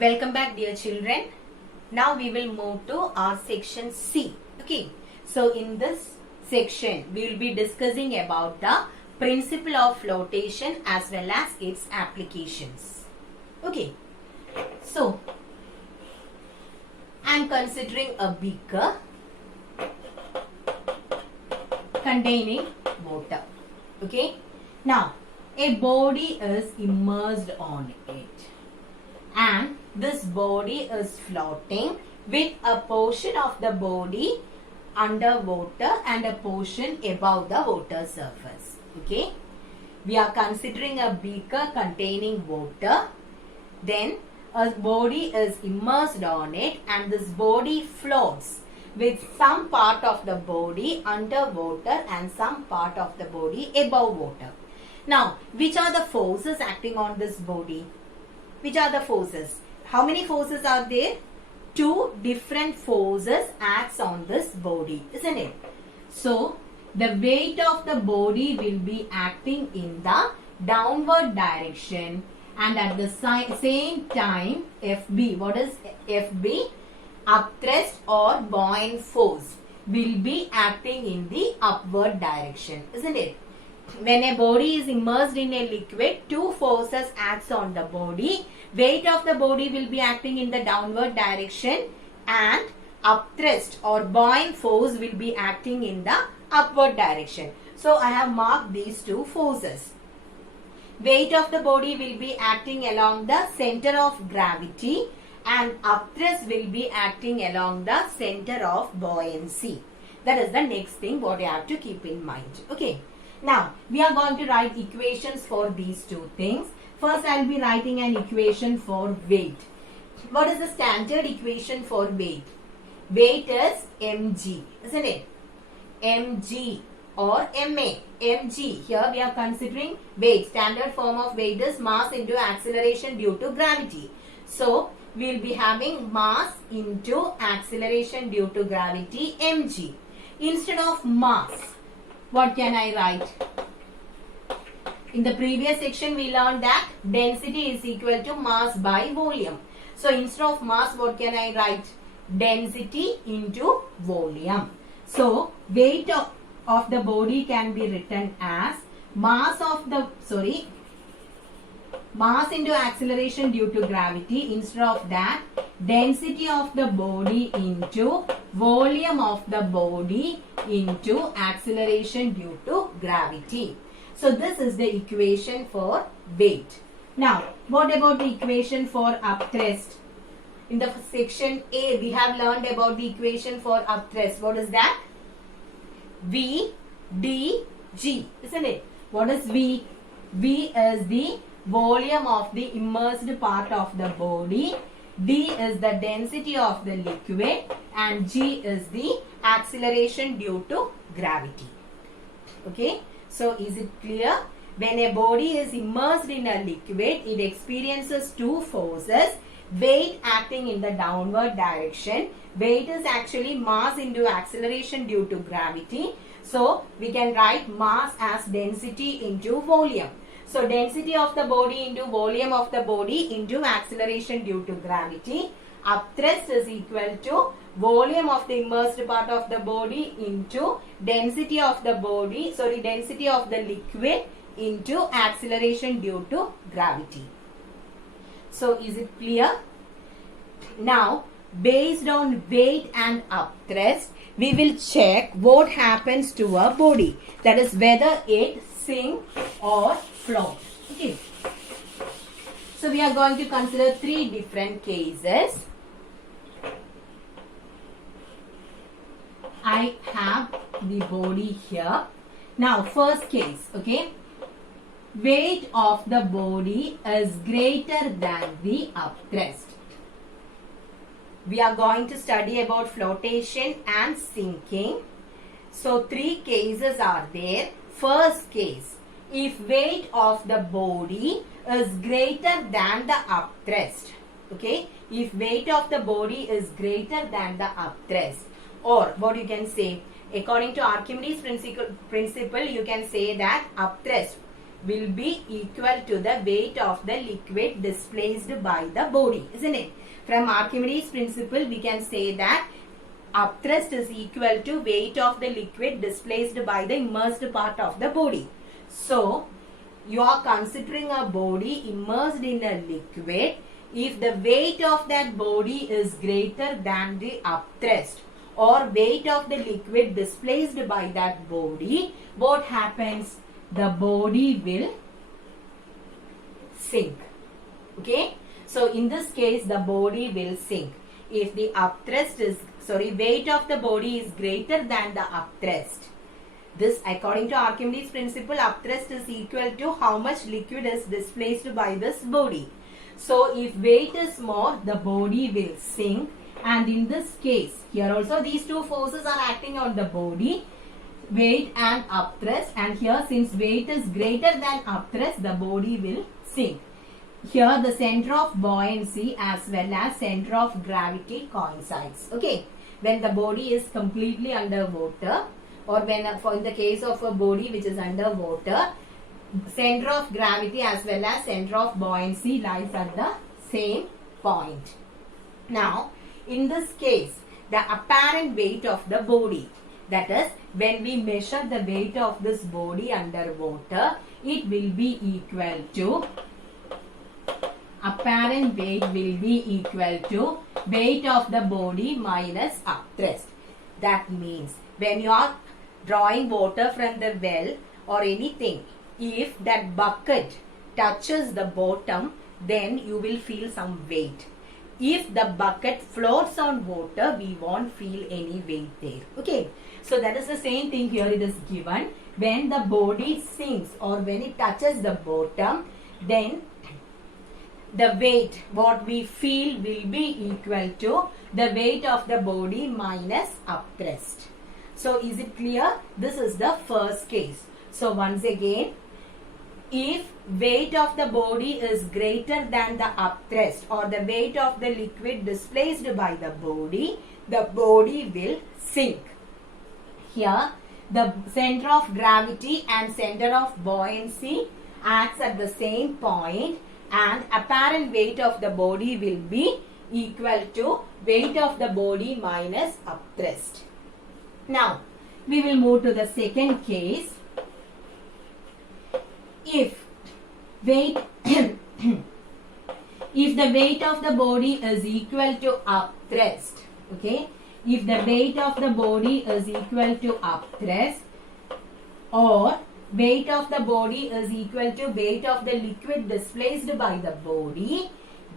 Welcome back, dear children. Now we will move to our section C. Okay. So in this section we will be discussing about the principle of flotation as well as its applications. Okay. So I am considering a beaker containing water. Okay. Now a body is immersed on it, and this body is floating with a portion of the body under water and a portion above the water surface. Okay. We are considering a beaker containing water. Then a body is immersed on it, and this body floats with some part of the body under water and some part of the body above water. Now, which are the forces acting on this body? Which are the forces? How many forces are there? Two different forces acts on this body, isn't it? So, the weight of the body will be acting in the downward direction, and at the same time, FB, what is FB? Upthrust or buoyant force will be acting in the upward direction, isn't it? When a body is immersed in a liquid, two forces acts on the body. Weight of the body will be acting in the downward direction, and upthrust or buoyant force will be acting in the upward direction. So I have marked these two forces. Weight of the body will be acting along the center of gravity, and upthrust will be acting along the center of buoyancy. That is the next thing what you have to keep in mind. Okay. Now, we are going to write equations for these two things. First, I will be writing an equation for weight. What is the standard equation for weight? Weight is mg, isn't it? Mg or ma. Mg, here we are considering weight. Standard form of weight is mass into acceleration due to gravity. So, we will be having mass into acceleration due to gravity, mg. Instead of mass, what can I write? In the previous section we learned that density is equal to mass by volume. So instead of mass, what can I write? Density into volume. So weight of the body can be written as mass into acceleration due to gravity. Instead of that, density of the body into volume of the body into acceleration due to gravity. So this is the equation for weight. Now, what about the equation for upthrust? In the section A, we have learned about the equation for upthrust. What is that? V, D, G, isn't it? What is V? V is the volume of the immersed part of the body. D is the density of the liquid, and G is the acceleration due to gravity. Okay. So is it clear? When a body is immersed in a liquid, it experiences two forces. Weight acting in the downward direction. Weight is actually mass into acceleration due to gravity. So we can write mass as density into volume. So density of the body into volume of the body into acceleration due to gravity. Upthrust is equal to volume of the immersed part of the body into density of the liquid into acceleration due to gravity. So is it clear? Now, based on weight and upthrust, we will check what happens to a body. That is whether it sinks or floats. Okay. So we are going to consider three different cases. I have the body here. Now, first case, okay. Weight of the body is greater than the upthrust. We are going to study about flotation and sinking. So, three cases are there. First case, if weight of the body is greater than the upthrust, okay. If weight of the body is greater than the upthrust, or what you can say, according to Archimedes principle, you can say that upthrust will be equal to the weight of the liquid displaced by the body, isn't it? From Archimedes' principle, we can say that upthrust is equal to weight of the liquid displaced by the immersed part of the body. So, you are considering a body immersed in a liquid. If the weight of that body is greater than the upthrust or weight of the liquid displaced by that body, what happens? The body will sink. Okay? So, in this case, the body will sink. If the weight of the body is greater than the upthrust. This, according to Archimedes' principle, upthrust is equal to how much liquid is displaced by this body. So, if weight is more, the body will sink. And in this case, here also these two forces are acting on the body, weight and upthrust. And here, since weight is greater than upthrust, the body will sink. Here, the center of buoyancy as well as center of gravity coincides. Okay, when the body is completely underwater, or when in the case of a body which is underwater, center of gravity as well as center of buoyancy lies at the same point. Now, in this case, the apparent weight of the body, that is, when we measure the weight of this body underwater, it will be equal to, apparent weight will be equal to weight of the body minus upthrust. That means, when you are drawing water from the well or anything, if that bucket touches the bottom, then you will feel some weight. If the bucket floats on water, we won't feel any weight there. Okay. So that is the same thing here. It is given when the body sinks or when it touches the bottom, then the weight what we feel will be equal to the weight of the body minus upthrust. So is it clear? This is the first case. So once again, if weight of the body is greater than the upthrust or the weight of the liquid displaced by the body will sink. Here, the center of gravity and center of buoyancy acts at the same point, and apparent weight of the body will be equal to weight of the body minus upthrust. Now, we will move to the second case. If the weight of the body is equal to upthrust, okay, if the weight of the body is equal to upthrust or weight of the body is equal to weight of the liquid displaced by the body,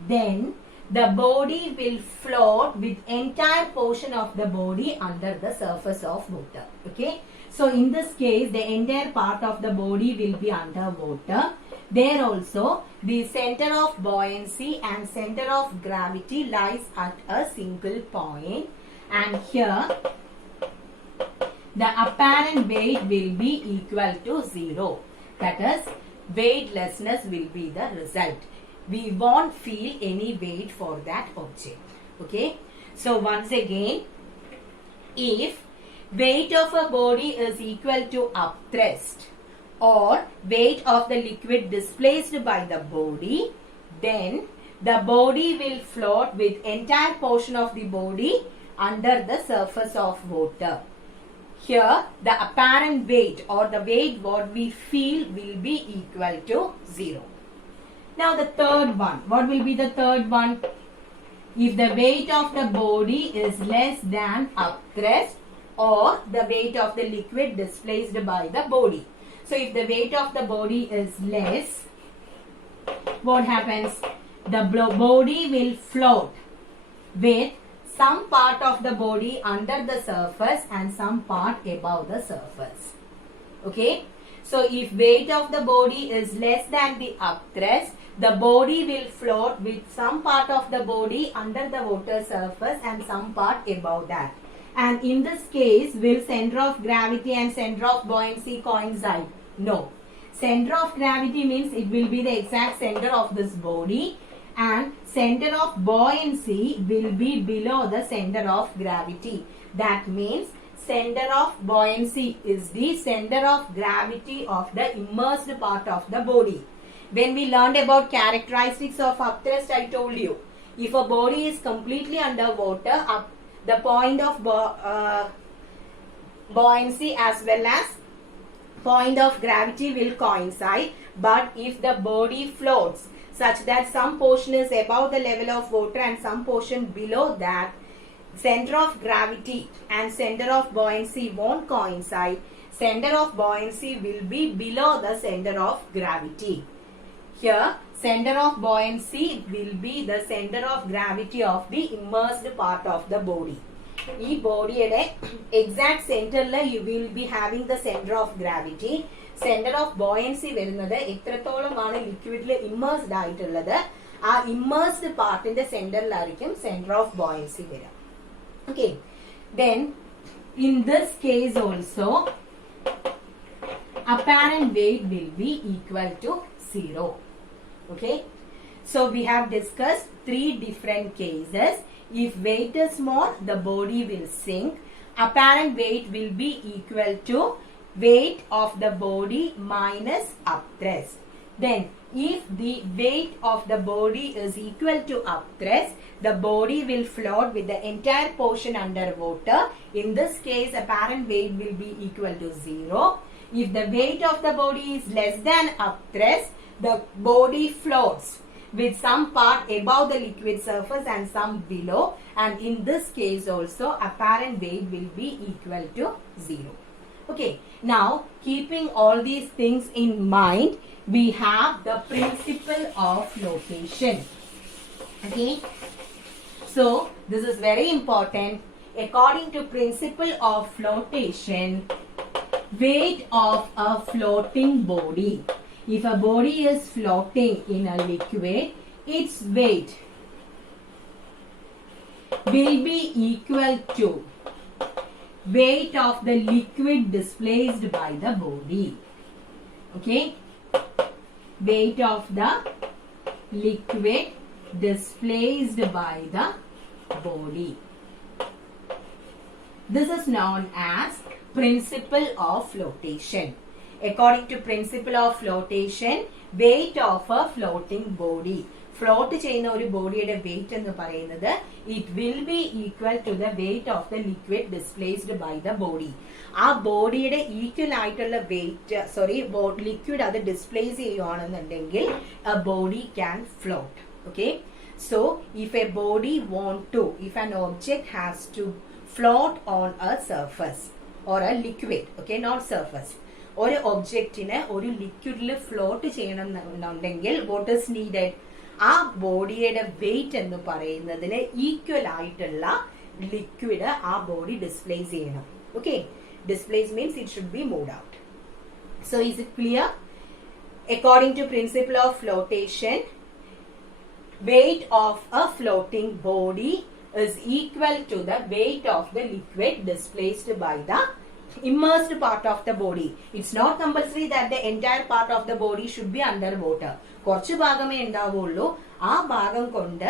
then the body will float with entire portion of the body under the surface of water. Okay. So in this case, the entire part of the body will be underwater. There also, the center of buoyancy and center of gravity lies at a single point. And here, the apparent weight will be equal to 0. That is, weightlessness will be the result. We won't feel any weight for that object. Okay. So once again, if weight of a body is equal to upthrust or weight of the liquid displaced by the body, then the body will float with entire portion of the body under the surface of water. Here, the apparent weight or the weight what we feel will be equal to 0. Now the third one. What will be the third one? If the weight of the body is less than upthrust or the weight of the liquid displaced by the body. So if the weight of the body is less, what happens? The body will float with some part of the body under the surface and some part above the surface. Okay. So if weight of the body is less than the upthrust, the body will float with some part of the body under the water surface and some part above that. And in this case, will center of gravity and center of buoyancy coincide? No. Center of gravity means it will be the exact center of this body, and center of buoyancy will be below the center of gravity. That means center of buoyancy is the center of gravity of the immersed part of the body. When we learned about characteristics of upthrust, I told you, if a body is completely underwater, the point of buoyancy as well as point of gravity will coincide. But if the body floats such that some portion is above the level of water and some portion below that, center of gravity and center of buoyancy won't coincide. Center of buoyancy will be below the center of gravity. Here, center of buoyancy will be the center of gravity of the immersed part of the body. This body exact center you will be having the center of gravity. Center of buoyancy വരുന്നത് എത്രത്തോളമാണ് ലിക്വിഡിൽ immersed ആയിട്ടുള്ളത് ആ immersed പാർട്ടിന്റെ സെന്ററിലായിരിക്കും centre of buoyancy വരിക. Okay, then in this case also apparent weight will be equal to 0. Okay, so we have discussed 3 different cases. If weight is more, the body will sink. Apparent weight will be equal to weight of the body minus upthrust. Then if the weight of the body is equal to upthrust, the body will float with the entire portion underwater. In this case, apparent weight will be equal to 0. If the weight of the body is less than upthrust, the body floats with some part above the liquid surface and some below. And in this case also, apparent weight will be equal to 0. Okay, now keeping all these things in mind, we have the principle of flotation. Okay, so this is very important. According to principle of flotation, weight of a floating body. If a body is floating in a liquid, its weight will be equal to weight of the liquid displaced by the body. Okay, weight of the liquid displaced by the body. This is known as principle of flotation. According to principle of flotation, weight of a floating body, float ചെയ്യുന്ന ഒരു ബോഡിയുടെ weight എന്ന് പറയുന്നത് it will be equal to the weight of the liquid displaced by the body. ആ ബോഡിയുടെ equal ആയിട്ടുള്ള wait liquid അത് displace ചെയ്യുകയാണെന്നുണ്ടെങ്കിൽ a body can float. Okay, so if a body if an object has to float on a surface or a liquid, okay, not surface, ഒരു ഒബ്ജക്റ്റിന് ഒരു ലിക്വിഡിൽ float ചെയ്യണം എന്നുണ്ടെങ്കിൽ what is needed, ആ ബോഡിയുടെ wait എന്ന് പറയുന്നതിന് ഈക്വൽ ആയിട്ടുള്ള ലിക്വിഡ് ആ ബോഡി ഡിസ്പ്ലേസ് ചെയ്യണം. Okay, displace means it should be moved out. So is it clear? According to principle of flotation, weight of a floating body is equal to the weight of the liquid displaced by the immersed part of the body. It's not compulsory that the entire part of the body should be underwater. കുറച്ച് ഭാഗമേ ഉണ്ടാവുള്ളൂ. ആ ഭാഗം കൊണ്ട്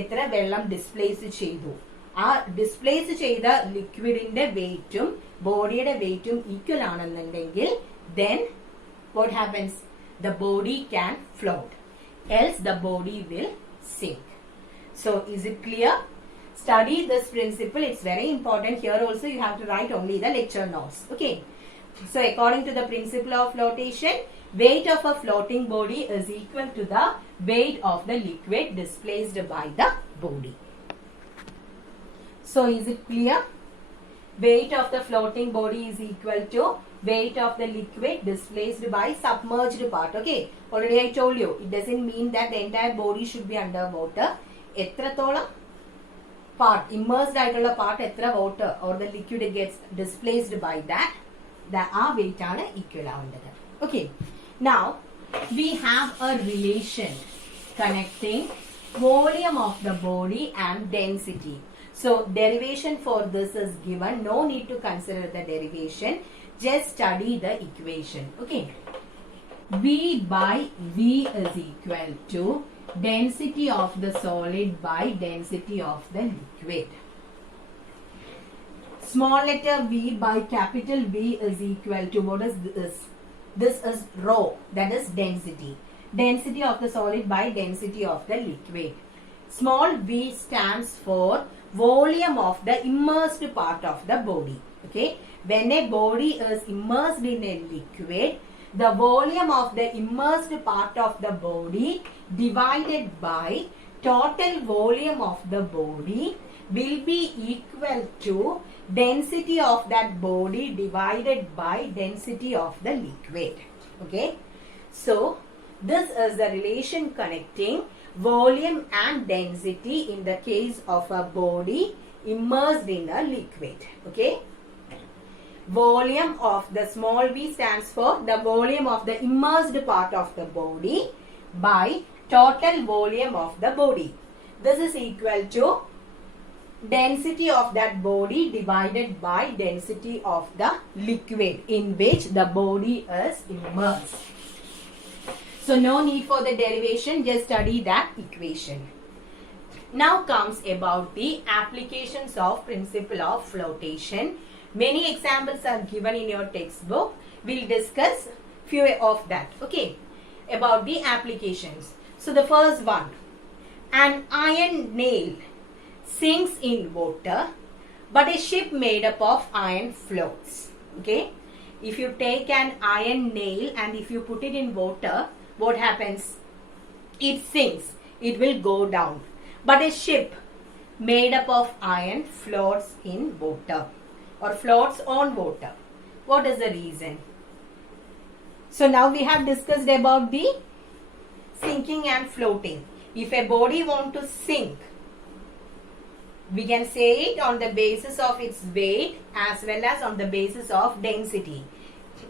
എത്ര വെള്ളം displace ചെയ്തു, ആ displace ചെയ്ത ലിക്വിഡിന്റെ വെയിറ്റും ബോഡിയുടെ വെയിറ്റും ഈക്വൽ ആണെന്നുണ്ടെങ്കിൽ then what happens? The body can float, else the body will sink. So is it clear? Study this principle, it's very important. Here also you have to write only the lecture notes. Okay, so according to the principle of flotation, weight of a floating body is equal to the weight of the liquid displaced by the body. So is it clear? Weight of the floating body is equal to weight of the liquid displaced by submerged part. Okay, already I told you, it doesn't mean that the entire body should be underwater. എത്രത്തോളം part, immersed ആയിട്ടുള്ള part എത്ര water or the liquid gets displaced by that, ആ weight ആണ് equal ആവേണ്ടത്. Okay, now we have a relation connecting volume of the body and density. So derivation for this is given. No need to consider the derivation. Just study the equation. Okay, V by V is equal to density of the solid by density of the liquid. Small letter V by capital V is equal to, what is this? This is rho, that is density. Density of the solid by density of the liquid. Small v stands for volume of the immersed part of the body. Okay, when a body is immersed in a liquid, the volume of the immersed part of the body divided by total volume of the body will be equal to density of that body divided by density of the liquid. Okay, so this is the relation connecting volume and density in the case of a body immersed in a liquid. Okay, volume of the small v stands for the volume of the immersed part of the body by total volume of the body. This is equal to density of that body divided by density of the liquid in which the body is immersed. So no need for the derivation, just study that equation. Now comes about the applications of principle of flotation. Many examples are given in your textbook. We'll discuss few of that. Okay, about the applications. So the first one, an iron nail sinks in water, but a ship made up of iron floats. Okay, if you take an iron nail and if you put it in water, what happens? It sinks, it will go down. But a ship made up of iron floats in water or floats on water. What is the reason? So now we have discussed about the sinking and floating. If a body wants to sink, we can say it on the basis of its weight as well as on the basis of density.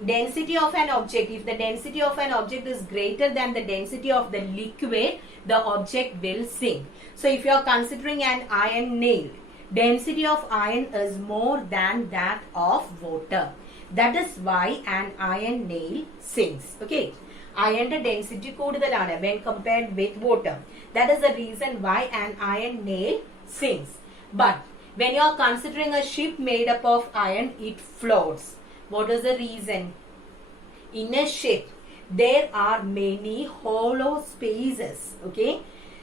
Density of an object, if the density of an object is greater than the density of the liquid, the object will sink. So if you are considering an iron nail, density of iron is more than that of water. That is why an iron nail sinks. Okay, iron density കൂടുതലാണ് when compared with water. That is the reason why an iron nail sinks. But when you are considering a ship made up of iron, it floats. What is the reason? In a ship, there are many hollow spaces. Okay,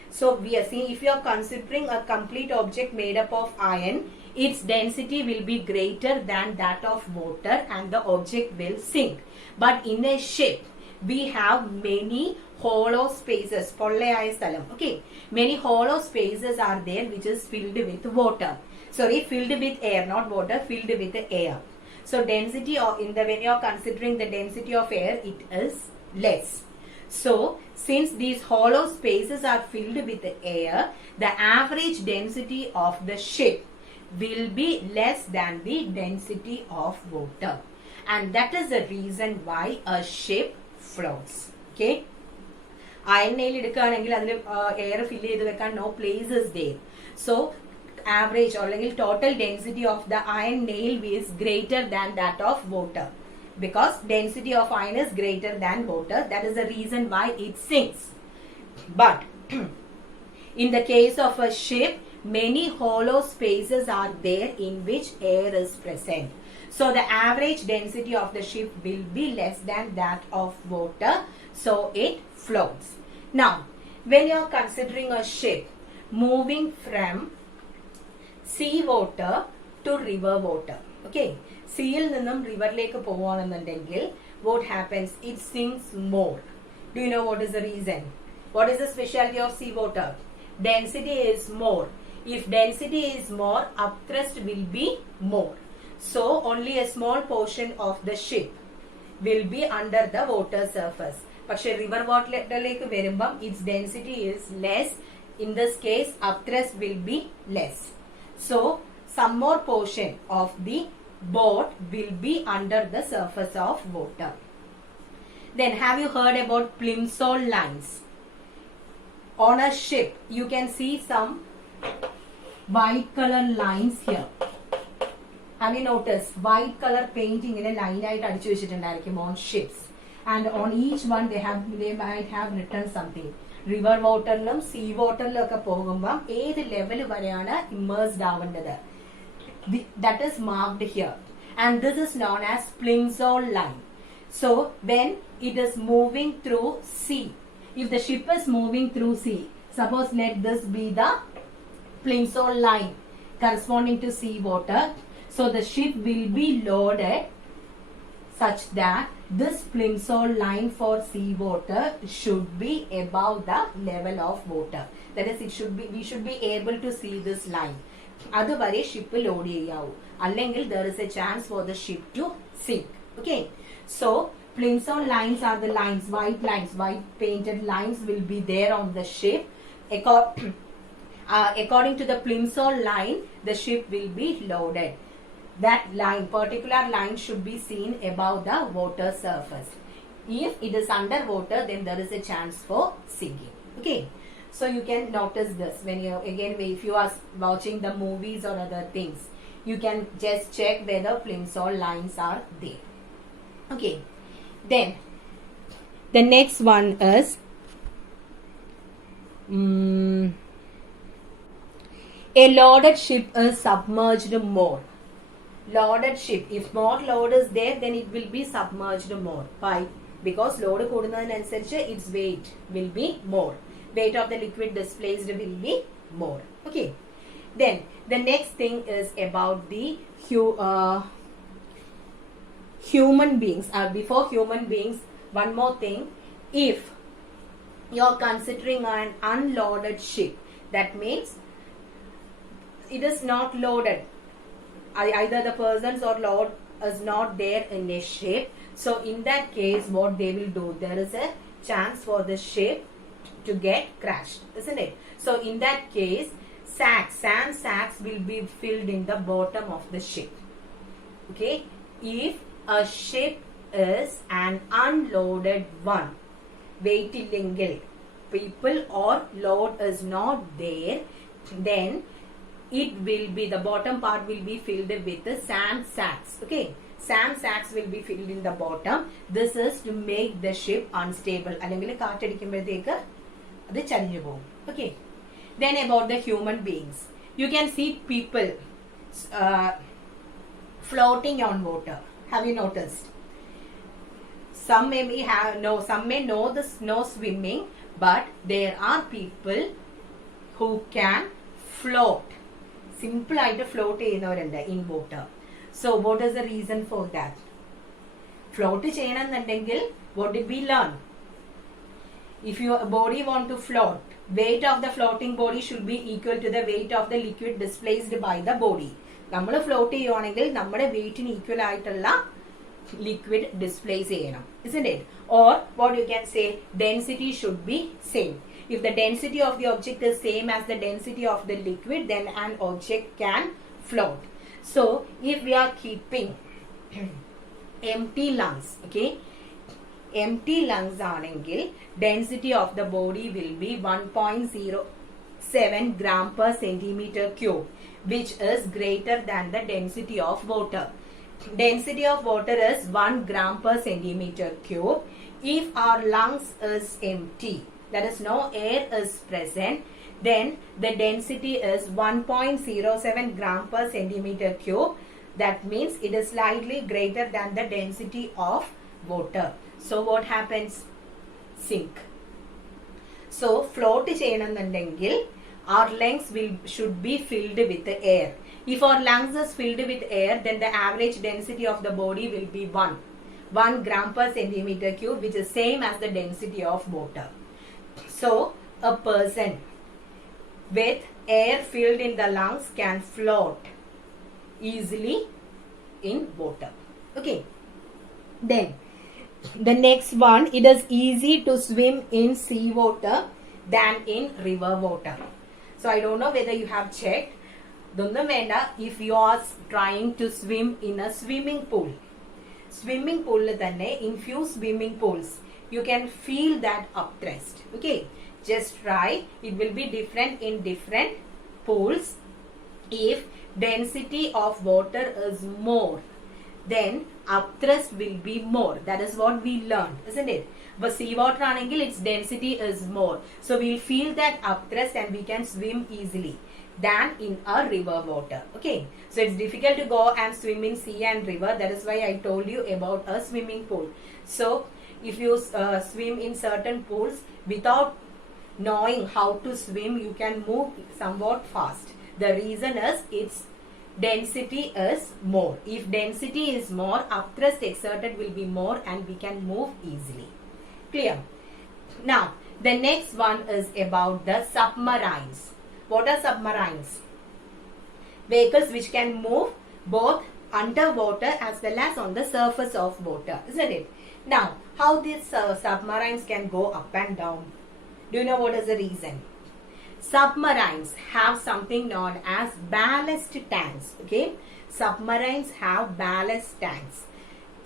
so we are seeing, if you are considering a complete object made up of iron, its density will be greater than that of water and the object will sink. But in a ship, we have many hollow spaces. Okay, many hollow spaces are there which is filled with water. Sorry, filled with air, not water, filled with air. So density of when you are considering the density of air, it is less. So since these hollow spaces are filled with air, the average density of the ship will be less than the density of water, and that is the reason why a ship floats. Okay, iron nail എടുക്കുകയാണെങ്കിൽ അതിൽ air fill ചെയ്ത് വെക്കാൻ no place is there. So average or total density of the iron nail is greater than that of water, because density of iron is greater than water. That is the reason why it sinks. But in the case of a ship, many hollow spaces are there in which air is present. So the average density of the ship will be less than that of water. So it floats. Now, when you are considering a ship moving from sea water to river water, okay, sea'il ninnum river lake povaanennundengil, what happens? It sinks more. Do you know what is the reason? What is the specialty of sea water? Density is more. If density is more, upthrust will be more. So only a small portion of the ship will be under the water surface. പക്ഷെ river waterലേക്ക് വരുമ്പം its density is less. In this case, upthrust will be less. So some more portion of the boat will be under the surface of water. Then have you heard about plimsoll lines? On a ship, you can see some white color lines here. Have you noticed? White color painting in a line ആയിട്ട് അടിച്ചു വെച്ചിട്ടുണ്ടായിരിക്കും on ships, and on each one they might have written something. River വാട്ടറിലും sea വാട്ടറിലും ഒക്കെ പോകുമ്പോൾ ഏത് level വരെയാണ് immersed ആവേണ്ടത്, that is marked here, and this is known as Plimsoll line. So when it is moving through sea, if the ship is moving through sea, suppose let this be the Plimsoll line corresponding to sea water. So the ship will be loaded such that this Plimsoll line for sea water should be above the level of water. That is, we should be able to see this line. Otherwise, ship will load cheyavu. Allengil there is a chance for the ship to sink. Okay. So Plimsoll lines are the lines, white painted lines will be there on the ship. According to the Plimsoll line, the ship will be loaded. That line, particular line should be seen above the water surface. If it is underwater, then there is a chance for sinking. Okay. So you can notice this when you, again, if you are watching the movies or other things, you can just check whether Plimsoll lines are there. Okay. Then the next one is a loaded ship is submerged more. Loaded ship, if more load is there, then it will be submerged more. Why? Because load kodunadinanusaരിച്ച് its weight will be more. Weight of the liquid displaced will be more. Okay. Then the next thing is about the human beings. Before human beings, one more thing. If you are considering an unloaded ship, that means it is not loaded. Either the persons or load is not there in a ship. So in that case, what they will do, there is a chance for the ship to get crashed, isn't it? So in that case, sand sacks will be filled in the bottom of the ship. Okay. If a ship is an unloaded one, weight illengil, people or load is not there, then it will be, the bottom part will be filled with the sand sacks. Okay. Sand sacks will be filled in the bottom. This is to make the ship unstable. Okay. Then about the human beings. You can see people floating on water. Have you noticed? Some may some may know swimming, but there are people who can float. Simple ആയിട്ട് float ചെയ്യുന്നവരുണ്ട് in water. So what is the reason for that? Float ചെയ്യണമെന്നുണ്ടെങ്കിൽ what did we learn? If your body want to float, weight of the floating body should be equal to the weight of the liquid displaced by the body. നമ്മൾ float ചെയ്യുവാണെങ്കിൽ നമ്മുടെ വെയിറ്റിന് equal ആയിട്ടുള്ള liquid displace ചെയ്യണം, isn't it? Or what you can say, density should be same. If the density of the object is same as the density of the liquid, then an object can float. So if we are keeping empty lungs, okay, empty lungs aanengil density of the body will be 1.07 gram per centimeter cube, which is greater than the density of water. Density of water is 1 gram per centimeter cube. If our lungs is empty, that is no air is present, then the density is 1.07 gram per centimeter cube. That means it is slightly greater than the density of water. So what happens? Sink. So float cheyanannundengil our lungs should be filled with air. If our lungs is filled with air, then the average density of the body will be 1 gram per centimeter cube, which is same as the density of water. So a person with air filled in the lungs can float easily in water. Okay. Then the next one, it is easy to swim in sea water than in river water. So I don't know whether you have checked. If you are trying to swim in a swimming pool, in few swimming pools, you can feel that upthrust. Okay, just try. It will be different in different pools. If density of water is more, then upthrust will be more. That is what we learned, isn't it? But seawater angle, its density is more. So we'll feel that upthrust and we can swim easily than in a river water. Okay. So it's difficult to go and swim in sea and river. That is why I told you about a swimming pool. So if you swim in certain pools without knowing how to swim, you can move somewhat fast. The reason is its density is more. If density is more, upthrust exerted will be more and we can move easily. Clear? Now, the next one is about the submarines. What are submarines? Vehicles which can move both underwater as well as on the surface of water, isn't it? Now, how these submarines can go up and down? Do you know what is the reason? Submarines have something known as ballast tanks. Okay, submarines have ballast tanks.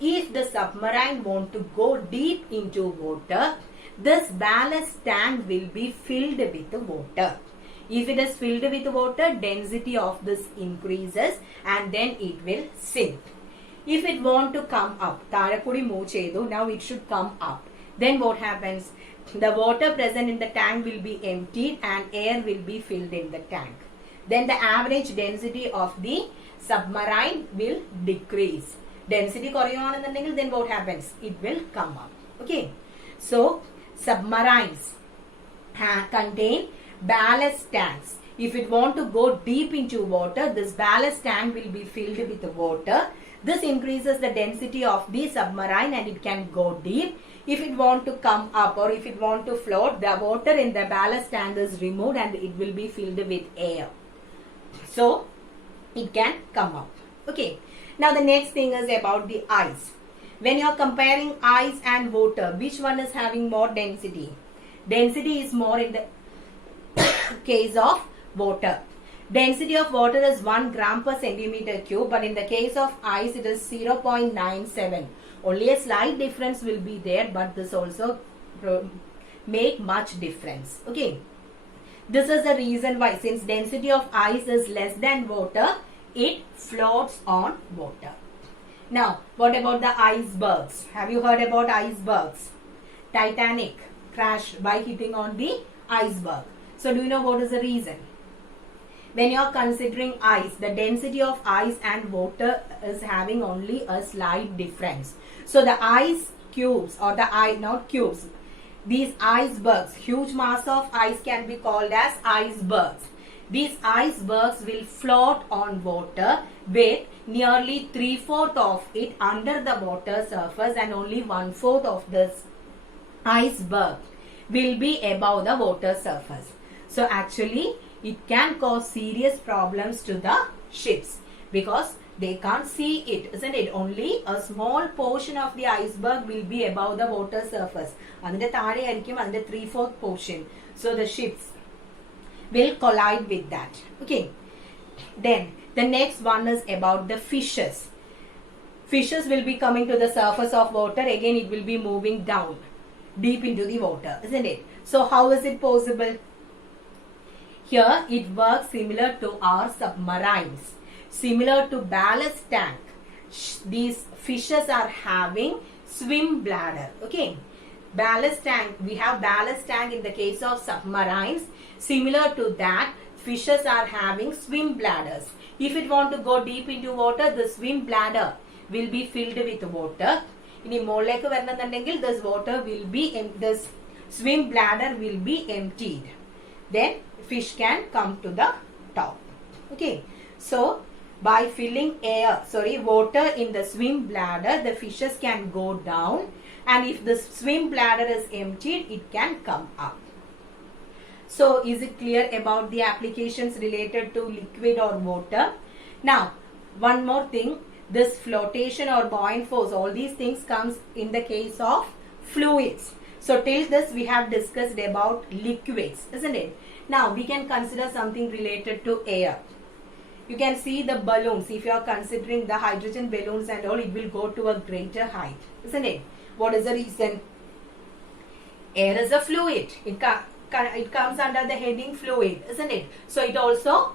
If the submarine want to go deep into water, this ballast tank will be filled with water. If it is filled with water, density of this increases and then it will sink. If it want to come up, now it should come up. Then what happens? The water present in the tank will be emptied and air will be filled in the tank. Then the average density of the submarine will decrease. Density koriyuvaanennundengil, then what happens? It will come up. Okay. So submarines contain ballast tanks. If it want to go deep into water, this ballast tank will be filled with water. This increases the density of the submarine and it can go deep. If it want to come up or if it want to float, the water in the ballast tank is removed and it will be filled with air. So, it can come up. Okay. Now, the next thing is about the ice. When you are comparing ice and water, which one is having more density? Density is more in the case of water. Density of water is 1 gram per centimeter cube, but in the case of ice, it is 0.97. Only a slight difference will be there, but this also make much difference. Okay. This is the reason why, since density of ice is less than water, it floats on water. Now, what about the icebergs? Have you heard about icebergs? Titanic crashed by hitting on the iceberg. So, do you know what is the reason? When you are considering ice, the density of ice and water is having only a slight difference. So, the ice cubes or not cubes, these icebergs, huge mass of ice can be called as icebergs. These icebergs will float on water with nearly 3/4 of it under the water surface and only 1/4 of this iceberg will be above the water surface. So actually it can cause serious problems to the ships because they can't see it, isn't it? Only a small portion of the iceberg will be above the water surface. And the 3/4 portion. So the ships will collide with that. Okay. Then the next one is about the fishes. Fishes will be coming to the surface of water. Again, it will be moving down deep into the water, isn't it? So how is it possible? Here it works similar to our submarines. Similar to ballast tank. These fishes are having swim bladder. Okay. Ballast tank, we have ballast tank in the case of submarines. Similar to that, fishes are having swim bladders. If it want to go deep into water, the swim bladder will be filled with water. Ini molekku varannundengil, this water will be this swim bladder will be emptied. Then fish can come to the top. Okay. So by filling water in the swim bladder, the fishes can go down, and if the swim bladder is emptied, it can come up. So is it clear about the applications related to liquid or water? Now, one more thing, this flotation or buoyant force, all these things comes in the case of fluids. So till this we have discussed about liquids, isn't it? Now we can consider something related to air. You can see the balloons. If you are considering the hydrogen balloons and all, it will go to a greater height, isn't it? What is the reason? Air is a fluid. It comes under the heading fluid, isn't it? So it also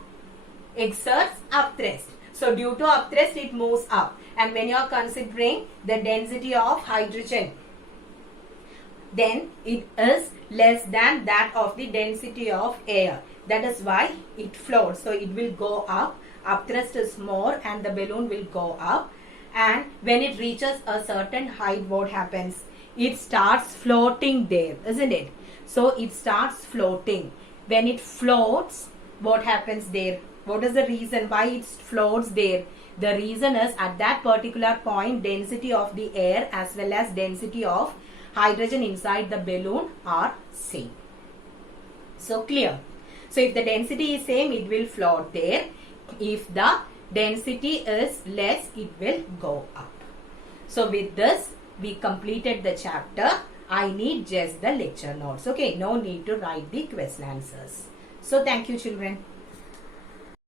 exerts upthrust. So due to upthrust, it moves up. And when you are considering the density of hydrogen, then it is less than that of the density of air. That is why it floats. So it will go up. Upthrust is more and the balloon will go up. And when it reaches a certain height, what happens? It starts floating there, isn't it? So it starts floating. When it floats, what happens there? What is the reason why it floats there? The reason is at that particular point, density of the air as well as density of hydrogen inside the balloon are same. So clear. So if the density is same, it will float there. If the density is less, it will go up. So with this, we completed the chapter. I need just the lecture notes. Okay, no need to write the question answers. So thank you, children.